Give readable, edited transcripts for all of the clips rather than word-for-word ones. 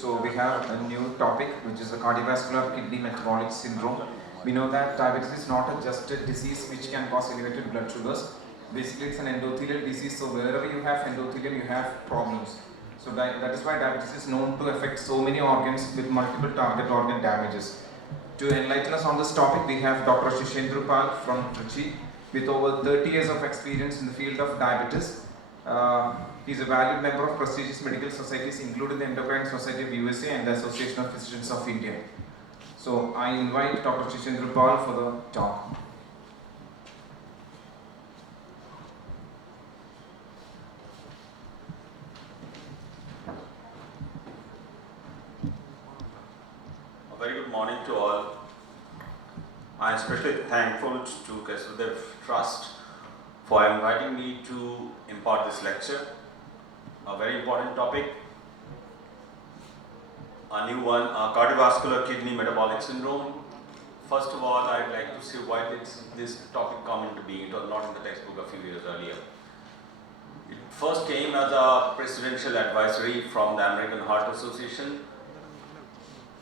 So we have a new topic, which is the cardiovascular-kidney-metabolic syndrome. We know that diabetes is not just a disease which can cause elevated blood sugars. Basically, it's an endothelial disease, so wherever you have endothelium, you have problems. So that is why diabetes is known to affect so many organs with multiple target organ damages. To enlighten us on this topic, we have Dr. Sirshendu from Trichy with over 30 years of experience in the field of diabetes. He is a valued member of prestigious medical societies, including the Endocrine Society of USA and the Association of Physicians of India. So I invite Dr. Sirshendu for the talk. A very good morning to all. I am especially thankful to Cardiovascular Trust for inviting me to impart this lecture. A very important topic, a new one, cardiovascular kidney-metabolic syndrome. First of all, I'd like to say why did this topic come into being. It was not in the textbook a few years earlier. It first came as a presidential advisory from the American Heart Association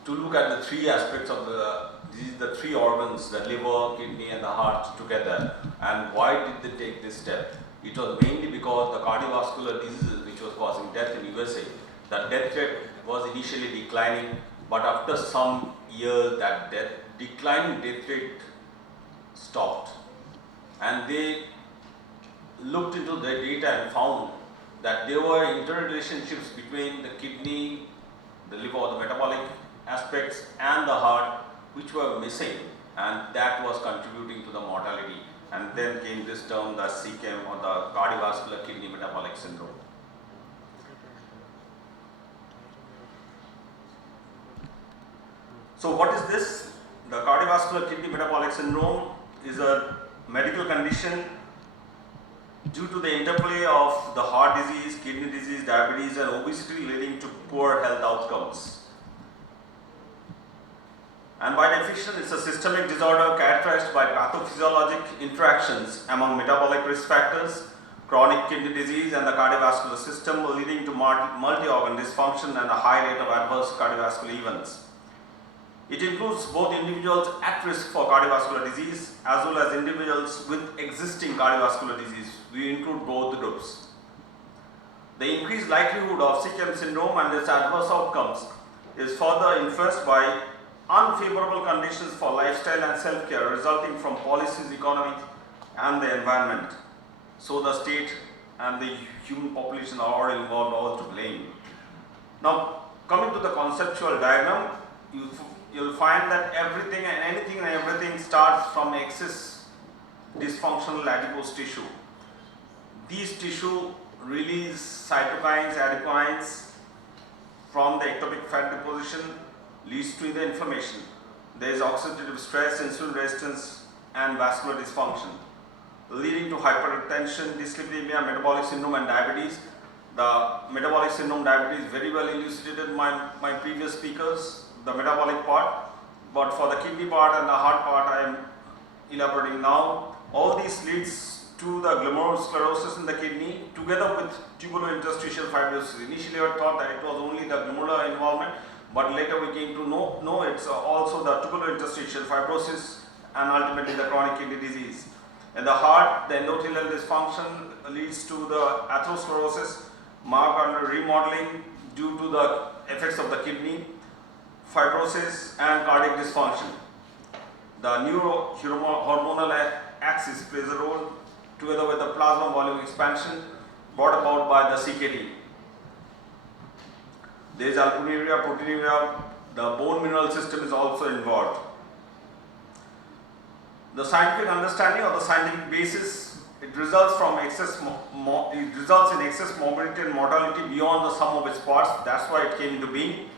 to look at the three aspects of the three organs, the liver, kidney and the heart together. And why did they take this step? It was mainly because the cardiovascular diseases which was causing death in USA, the death rate was initially declining, but after some years that declining death rate stopped. And they looked into the data and found that there were interrelationships between the kidney, the liver, the metabolic aspects and the heart which were missing, and that was contributing to the mortality. And then came this term, the CKM or the cardiovascular kidney-metabolic syndrome. So what is this? The cardiovascular kidney-metabolic syndrome is a medical condition due to the interplay of the heart disease, kidney disease, diabetes and obesity leading to poor health outcomes. And by definition, it's a systemic disorder characterized by pathophysiologic interactions among metabolic risk factors, chronic kidney disease and the cardiovascular system, leading to multi-organ dysfunction and a high rate of adverse cardiovascular events. It includes both individuals at risk for cardiovascular disease as well as individuals with existing cardiovascular disease. We include both groups. The increased likelihood of CKM syndrome and its adverse outcomes is further influenced by unfavorable conditions for lifestyle and self-care resulting from policies, economy and the environment. So the state and the human population are all involved, all to blame. Now coming to the conceptual diagram, you'll find that everything and anything and everything starts from excess dysfunctional adipose tissue. These tissue release cytokines, adipokines from the ectopic fat deposition, leads to the inflammation. There is oxidative stress, insulin resistance and vascular dysfunction, leading to hypertension, dyslipidemia, metabolic syndrome and diabetes. The metabolic syndrome diabetes very well elucidated my previous speakers, the metabolic part, but for the kidney part and the heart part I am elaborating now. All these leads to the glomerulosclerosis in the kidney together with tubulointerstitial fibrosis. Initially I thought that it was only the glomerular involvement, but later we came to know it's also the tubulointerstitial fibrosis and ultimately the chronic kidney disease. In the heart, the endothelial dysfunction leads to the atherosclerosis, myocardial remodeling due to the effects of the kidney, fibrosis and cardiac dysfunction. The neurohormonal axis plays a role together with the plasma volume expansion brought about by the CKD. There is albuminuria, proteinuria, the bone mineral system is also involved. The scientific understanding of the scientific basis, it results in excess morbidity and mortality beyond the sum of its parts. That's why it came into being.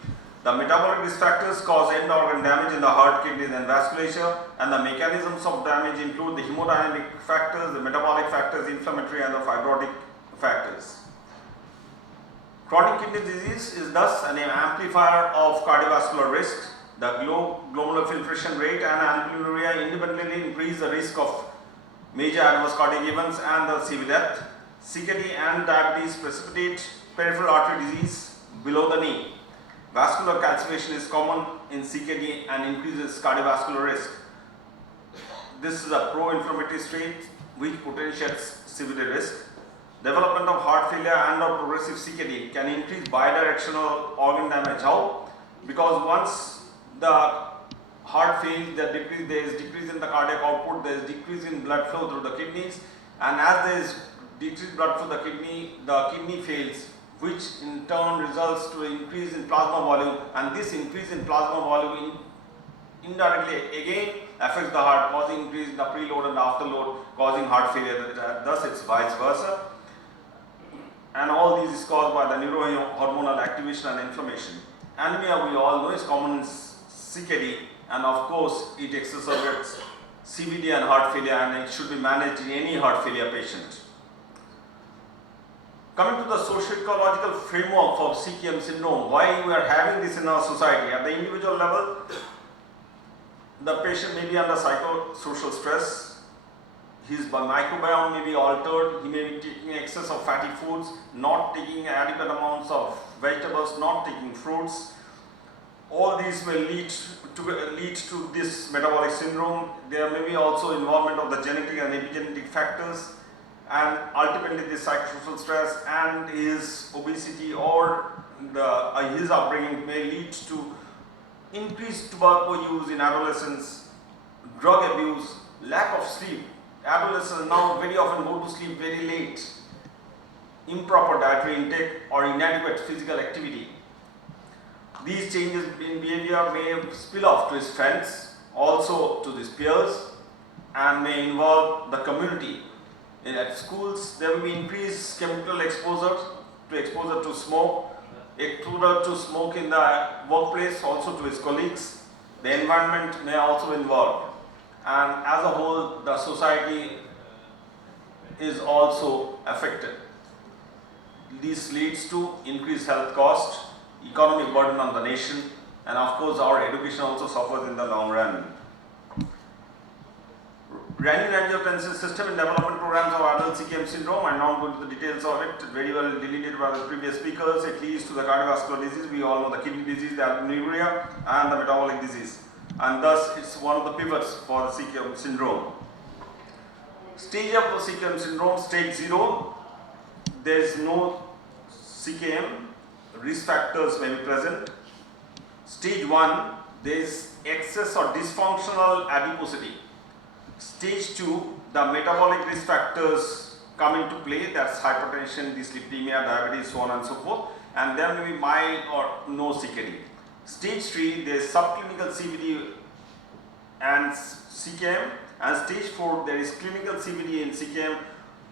The metabolic risk factors cause end organ damage in the heart, kidneys and vasculature, and the mechanisms of damage include the hemodynamic factors, the metabolic factors, inflammatory and the fibrotic factors. Chronic kidney disease is thus an amplifier of cardiovascular risk. The glomerular filtration rate and albuminuria independently increase the risk of major adverse cardiac events and the CV death. CKD and diabetes precipitate peripheral artery disease below the knee. Vascular calcification is common in CKD and increases cardiovascular risk. This is a pro-inflammatory state which potentiates severe risk. Development of heart failure and or progressive CKD can increase bidirectional organ damage. How? Because once the heart fails, there is decrease in the cardiac output, there is decrease in blood flow through the kidneys, and as there is decreased blood flow to the kidney fails, which in turn results to an increase in plasma volume, and this increase in plasma volume indirectly again affects the heart, causing increase in the preload and afterload, causing heart failure. Thus it's vice versa. And all these is caused by the neurohormonal activation and inflammation. Anemia, we all know, is common in CKD, and of course it exacerbates CVD and heart failure, and it should be managed in any heart failure patient. Coming to the socio-ecological framework for CKM syndrome, why we are having this in our society? At the individual level, the patient may be under psychosocial stress, his microbiome may be altered, he may be taking excess of fatty foods, not taking adequate amounts of vegetables, not taking fruits. All these will lead to this metabolic syndrome. There may be also involvement of the genetic and epigenetic factors, and ultimately this psychosocial stress and his obesity or his upbringing may lead to increased tobacco use in adolescents, drug abuse, lack of sleep. Adolescents now very often go to sleep very late, improper dietary intake or inadequate physical activity. These changes in behavior may spill off to his friends, also to his peers, and may involve the community. At schools, there will be increased chemical exposure to smoke, exposure to smoke in the workplace, also to his colleagues. The environment may also involve, and as a whole, the society is also affected. This leads to increased health cost, economic burden on the nation, and of course our education also suffers in the long run. Renin-angiotensin system in development programs of adult CKM syndrome, I'm not going to the details of it, very well delineated by the previous speakers. It leads to the cardiovascular disease, we all know the kidney disease, the albuminuria, and the metabolic disease, and thus it's one of the pivots for the CKM syndrome. Stage of the CKM syndrome, stage 0, there is no CKM, risk factors may be present. Stage 1, there is excess or dysfunctional adiposity. Stage 2, the metabolic risk factors come into play, that's hypertension, dyslipidemia, diabetes, so on and so forth, and there may be mild or no CKD. Stage 3, there is subclinical CVD and CKM, and stage 4, there is clinical CVD in CKM,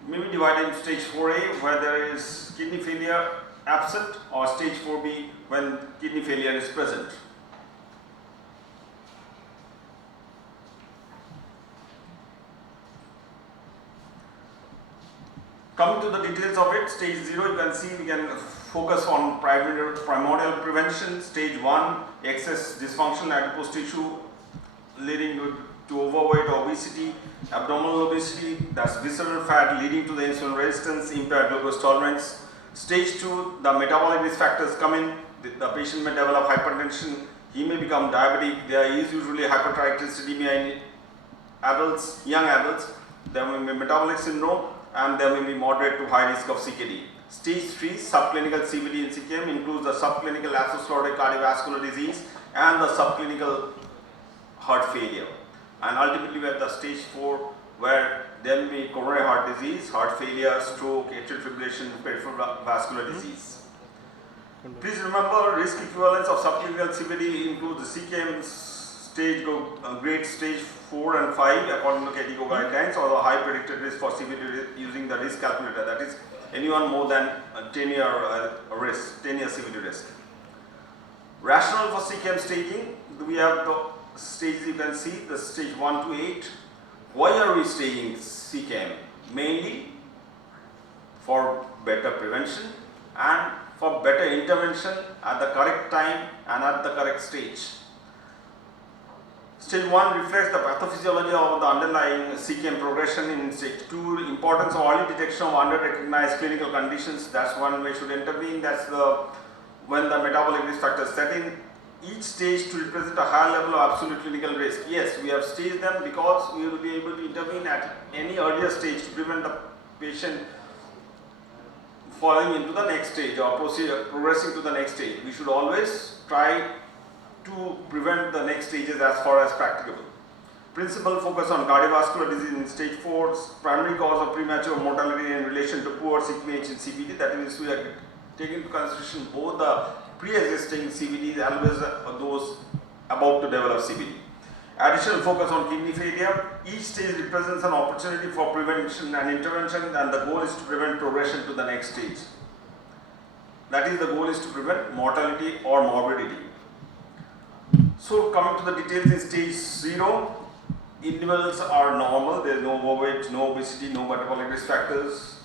maybe divided into stage 4A where there is kidney failure absent, or stage 4B when kidney failure is present. Coming to the details of it, stage 0, you can see we can focus on primordial prevention. Stage 1, excess dysfunctional adipose tissue leading to overweight, obesity, abdominal obesity, that's visceral fat leading to the insulin resistance, impaired glucose tolerance. Stage 2, the metabolic risk factors come in, the patient may develop hypertension, he may become diabetic, there is usually hypertriglyceridemia in adults, young adults, there may be metabolic syndrome, and there may be moderate to high risk of CKD. Stage 3, subclinical CVD in CKM includes the subclinical atherosclerotic cardiovascular disease and the subclinical heart failure. And ultimately we are at the stage 4 where there may be coronary heart disease, heart failure, stroke, atrial fibrillation, peripheral vascular disease. Please remember, risk equivalence of subclinical CVD includes the CKM stage grade stage 4 and 5 according to KDIGO guidelines, or the high predicted risk for CVD using the risk calculator, that is anyone more than 10-year risk, 10-year CVD risk. Rationale for CKM staging, we have the stages you can see, the stage 1 to 8. Why are we staging CKM? Mainly for better prevention and for better intervention at the correct time and at the correct stage. Stage 1 reflects the pathophysiology of the underlying CKM progression. In stage 2, importance of early detection of under-recognized clinical conditions, that's one way should intervene, that's the when the metabolic risk factors set in, each stage to represent a higher level of absolute clinical risk. Yes, we have staged them because we will be able to intervene at any earlier stage to prevent the patient falling into the next stage or progressing to the next stage. We should always try to prevent the next stages as far as practicable. Principal focus on cardiovascular disease in stage 4, primary cause of premature mortality in relation to poor CPH in CVD. That is, we are taking into consideration both the pre-existing CVDs as well as those about to develop CVD. Additional focus on kidney failure. Each stage represents an opportunity for prevention and intervention, and the goal is to prevent progression to the next stage. That is, the goal is to prevent mortality or morbidity. So coming to the details in stage 0, individuals are normal, there is no overweight, no obesity, no metabolic risk factors,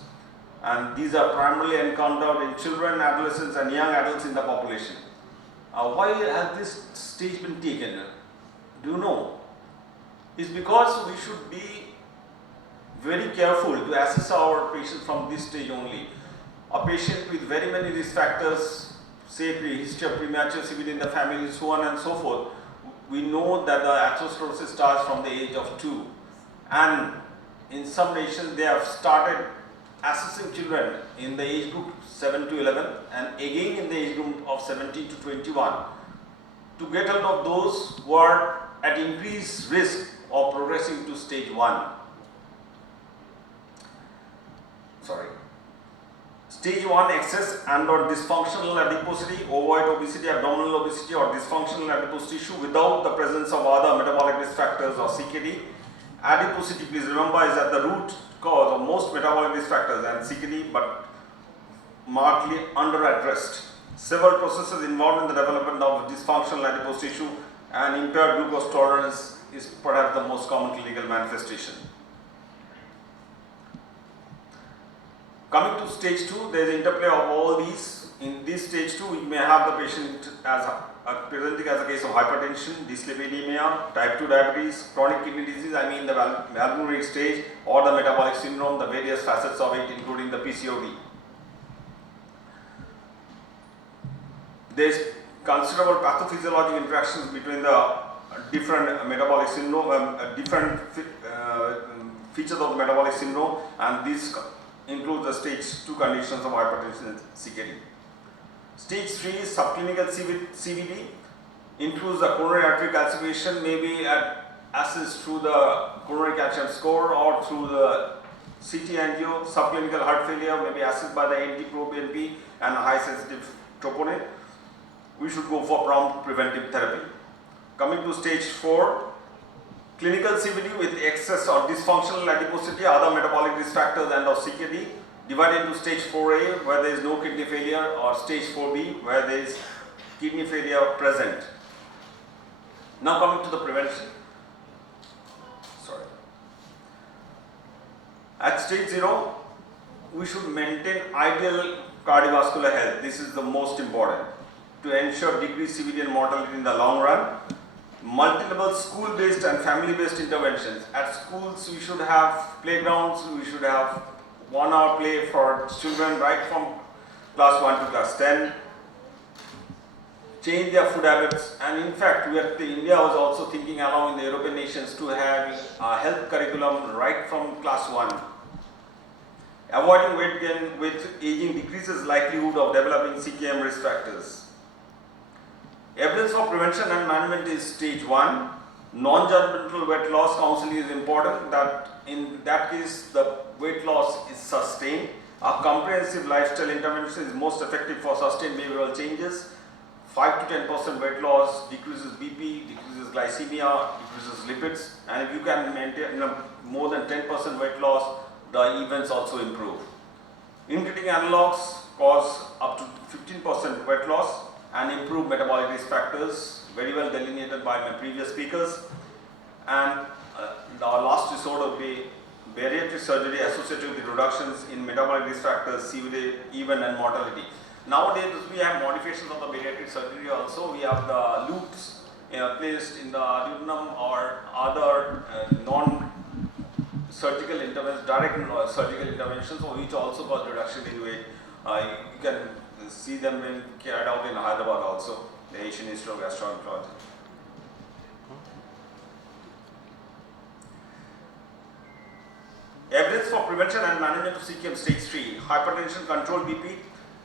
and these are primarily encountered in children, adolescents and young adults in the population. Why has this stage been taken? Do you know? It's because we should be very careful to assess our patients from this stage only. A patient with very many risk factors, say history of premature CVD in the family, so on and so forth, we know that the atherosclerosis starts from the age of 2, and in some nations they have started assessing children in the age group 7 to 11 and again in the age group of 17 to 21 to get hold of those who are at increased risk of progressing to stage 1. Stage 1, excess and or dysfunctional adiposity, overweight, obesity, abdominal obesity or dysfunctional adipose tissue without the presence of other metabolic risk factors or CKD. Adiposity, please remember, is at the root cause of most metabolic risk factors and CKD, but markedly under-addressed. Several processes involved in the development of dysfunctional adipose tissue, and impaired glucose tolerance is perhaps the most common clinical manifestation. Coming to stage 2, there is interplay of all these. In this stage 2, we may have the patient as presenting as a case of hypertension, dyslipidemia, type 2 diabetes, chronic kidney disease, I mean the valvular stage, or the metabolic syndrome, the various facets of it, including the PCOD. There is considerable pathophysiologic interactions between the different metabolic syndrome, different features of the metabolic syndrome, and these include the stage 2 conditions of hypertension and CKD. Stage 3 is subclinical CVD, includes the coronary artery calcification, maybe assessed through the coronary calcium score or through the CT angio, subclinical heart failure, maybe assessed by the NT-proBNP and high sensitive troponin. We should go for prompt preventive therapy. Coming to stage 4, clinical CVD with excess or dysfunctional adiposity, other metabolic risk factors and or CKD, divided into stage 4A where there is no kidney failure, or stage 4B where there is kidney failure present. Now coming to the prevention. At stage 0, we should maintain ideal cardiovascular health. This is the most important to ensure decreased CVD and mortality in the long run. Multi-level school-based and family-based interventions. At schools, we should have playgrounds, we should have 1 hour play for children right from class 1 to class 10. Change their food habits, and in fact, India was also thinking along in the European nations to have a health curriculum right from class 1. Avoiding weight gain with aging decreases likelihood of developing CKM risk factors. Evidence for prevention and management is stage 1. Non-judgmental weight loss counseling is important. That in that case, the weight loss is sustained. A comprehensive lifestyle intervention is most effective for sustained behavioral changes. 5 to 10% weight loss decreases BP, decreases glycemia, decreases lipids, and if you can maintain more than 10% weight loss, the events also improve. Incretin analogs cause up to 15% weight loss and improve metabolic risk factors, very well delineated by my previous speakers. And the last resort would be bariatric surgery associated with reductions in metabolic risk factors, CVD, even and mortality. Nowadays, we have modifications of the bariatric surgery also. We have the loops placed in the duodenum or other non-surgical interventions, direct surgical interventions, which also cause reduction in weight. You can see them being carried out in Hyderabad also, the Asian Institute of Gastroenterology. Evidence for prevention and management of CKM stage 3, hypertension control BP.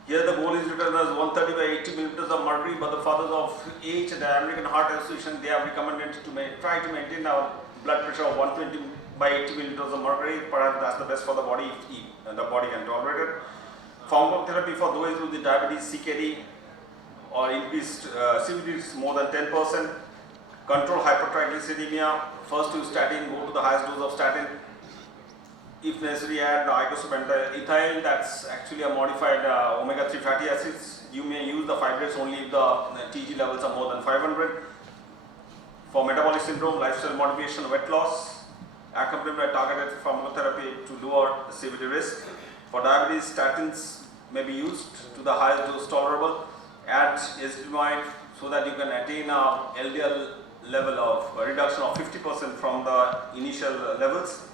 Here the goal is written as 130 by 80 millimeters of mercury, but the fathers of AH, the American Heart Association, they have recommended to try to maintain a blood pressure of 120 by 80 millimeters of mercury. Perhaps that's the best for the body if the body can tolerate it. Pharmacotherapy for those with the diabetes, CKD, or increased CVD is more than 10%. Control hypertriglyceridemia. First use statin, go to the highest dose of statin. If necessary, add icosapentaethyl, that's actually a modified omega-3 fatty acids. You may use the fibrates only if the TG levels are more than 500. For metabolic syndrome, lifestyle modification, weight loss, accompanied by targeted pharmacotherapy to lower the CVD risk. For diabetes, statins may be used to the highest dose tolerable. Add ezetimibe so that you can attain a LDL level of reduction of 50% from the initial levels.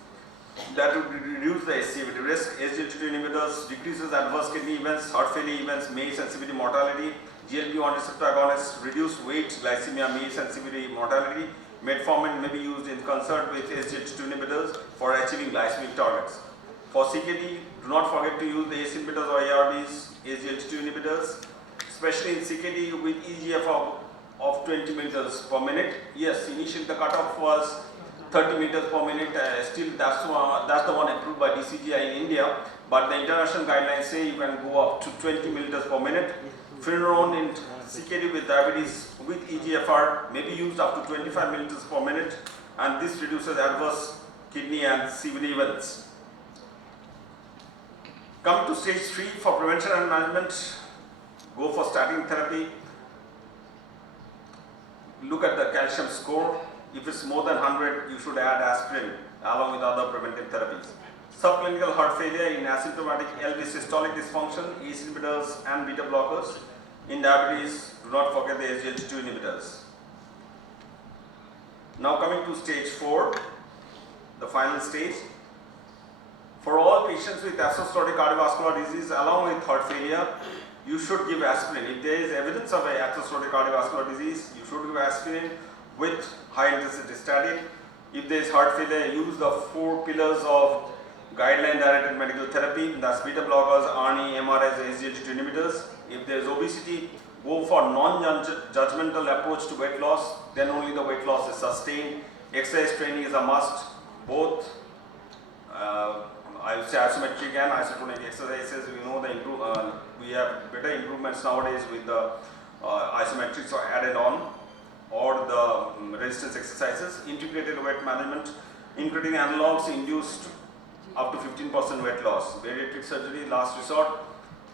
That would reduce the SCVD risk. SGLT2 inhibitors decreases adverse kidney events, heart failure events, MACE and CVD mortality. GLP-1 receptor agonists reduce weight, glycemia, MACE and CVD mortality. Metformin may be used in concert with SGLT2 inhibitors for achieving glycemic targets. For CKD, do not forget to use the ACE inhibitors or ARBs, SGLT2 inhibitors, especially in CKD with eGFR of 20 meters per minute. Yes, initially the cutoff was 30 meters per minute, still that's the one approved by DCGI in India, but the international guidelines say you can go up to 20 meters per minute. Finerenone in CKD with diabetes with eGFR may be used up to 25 meters per minute, and this reduces adverse kidney and CVD events. Come to stage 3 for prevention and management, go for statin therapy. Look at the calcium score. If it's more than 100, you should add aspirin along with other preventive therapies. Subclinical heart failure in asymptomatic LV systolic dysfunction, ACE inhibitors and beta blockers. In diabetes, do not forget the SGLT2 inhibitors. Now coming to stage 4, the final stage. For all patients with atherosclerotic cardiovascular disease along with heart failure, you should give aspirin. If there is evidence of a atherosclerotic cardiovascular disease, you should give aspirin with high intensity statin. If there is heart failure, use the 4 pillars of guideline directed medical therapy, that's beta blockers, ARNI, MRS, SGLT2 inhibitors. If there is obesity, go for non-judgmental approach to weight loss, then only the weight loss is sustained. Exercise training is a must, both I would say isometric and isotonic exercises. We know we have better improvements nowadays with the isometrics are added on, or the resistance exercises. Integrated weight management, including analogs induced up to 15% weight loss. Bariatric surgery, last resort.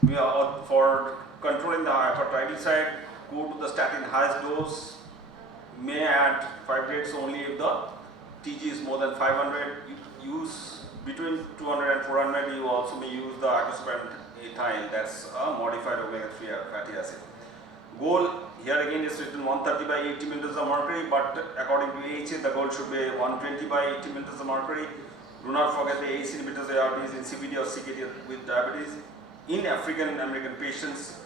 We are for controlling the hypertriglyceride, go to the statin highest dose. May add fibrates only if the TG is more than 500. You use between 200 and 400. You also may use the icosapentaethyl, that's a modified omega-3 fatty acid. Goal here again is written 130 by 80 millimeters of mercury, but according to AHA the goal should be 120 by 80 millimeters of mercury. Do not forget the ACE inhibitors, ARBs in CVD or CKD with diabetes. In African American patients,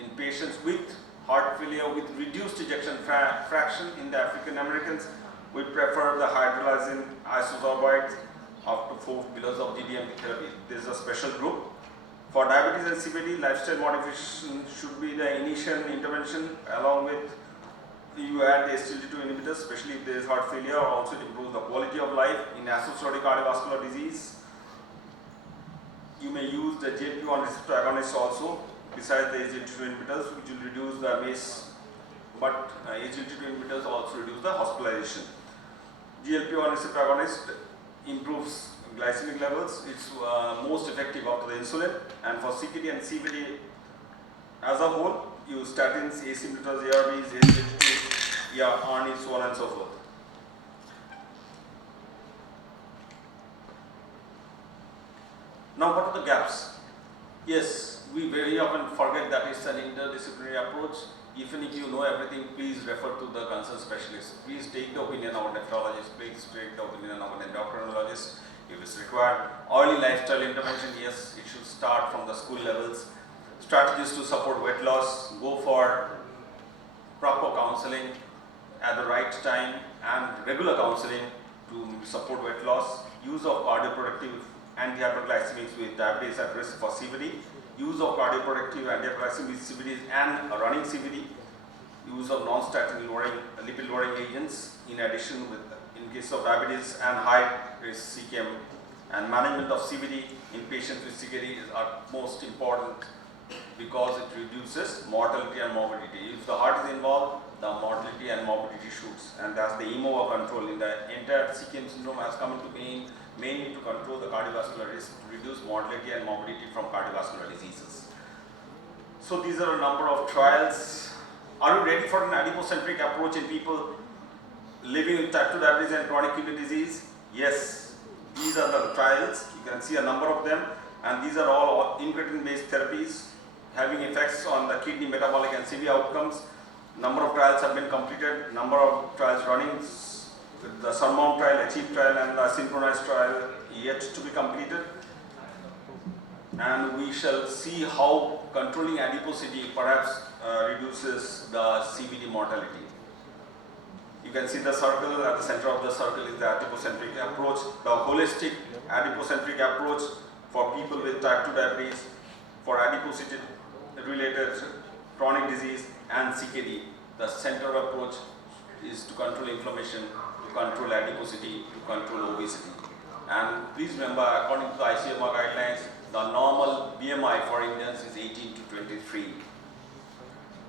in patients with heart failure with reduced ejection fraction in the African Americans, we prefer the hydrolyzing isosorbides up to 4 pillars of DDMP therapy. This is a special group. For diabetes and CVD, lifestyle modification should be the initial intervention, along with you add the SGLT2 inhibitors, especially if there is heart failure, also it improves the quality of life. In atherosclerotic cardiovascular disease, you may use the JPEF receptor agonists also, besides the SGLT2 inhibitors, which will reduce the MACE, but SGLT2 inhibitors also reduce the hospitalization. GLP-1 receptor agonist improves glycemic levels. It's most effective after the insulin. And for CKD and CVD as a whole, use statins, ACE inhibitors, ARBs, SGLT2, ARNI, so on and so forth. Now, what are the gaps? Yes, we very often forget that it's an interdisciplinary approach. Even if you know everything, please refer to the concerned specialist. Please take the opinion of a nephrologist. Please take the opinion of an endocrinologist. If it's required, early lifestyle intervention, yes, it should start from the school levels. strategies to support weight loss, go for proper counseling at the right time and regular counseling to support weight loss, use of cardioprotective antihyperglycemics with diabetes at risk for CVD, use of cardioprotective antihyperglycemics with CVD and running CVD, use of non-statin lipid lowering agents in addition in case of diabetes and high risk CKM, and management of CVD in patients with CKD is most important because it reduces mortality and morbidity. If the heart is involved, the mortality and morbidity shoots, and that's the aim of control in the entire CKM syndrome has come into being mainly to control the cardiovascular risk, to reduce mortality and morbidity from cardiovascular diseases. So these are a number of trials. Are you ready for an adipocentric approach in people living with type 2 diabetes and chronic kidney disease? Yes, these are the trials. You can see a number of them, and these are all incretin-based therapies having effects on the kidney metabolic and CV outcomes. Number of trials have been completed, number of trials running. The SURMOUNT trial, ACHIEVE trial and the synchronized trial yet to be completed. And we shall see how controlling adiposity perhaps reduces the CVD mortality. You can see the circle, at the center of the circle is the adipocentric approach, the holistic adipocentric approach for people with type 2 diabetes, for adiposity related chronic disease and CKD. The center approach is to control inflammation, to control adiposity, to control obesity. And please remember, according to the ICMR guidelines, the normal BMI for Indians is 18 to 23.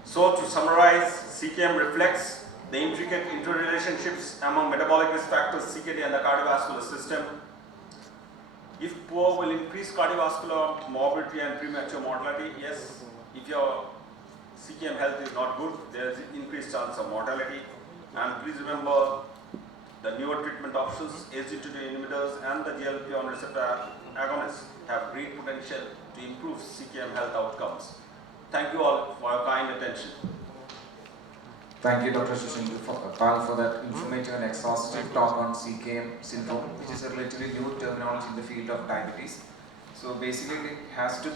So to summarize, CKM reflects the intricate interrelationships among metabolic risk factors, CKD and the cardiovascular system. If poor will increase cardiovascular morbidity and premature mortality, yes. If your CKM health is not good, there is increased chance of mortality. And please remember, the newer treatment options, SGLT2 inhibitors and the GLP-1 receptor agonists have great potential to improve CKM health outcomes. Thank you all for your kind attention. Thank you, Dr. Sirshendu, for that informative and exhaustive talk on CKM syndrome, which is a relatively new terminology in the field of diabetes. So basically, it has to be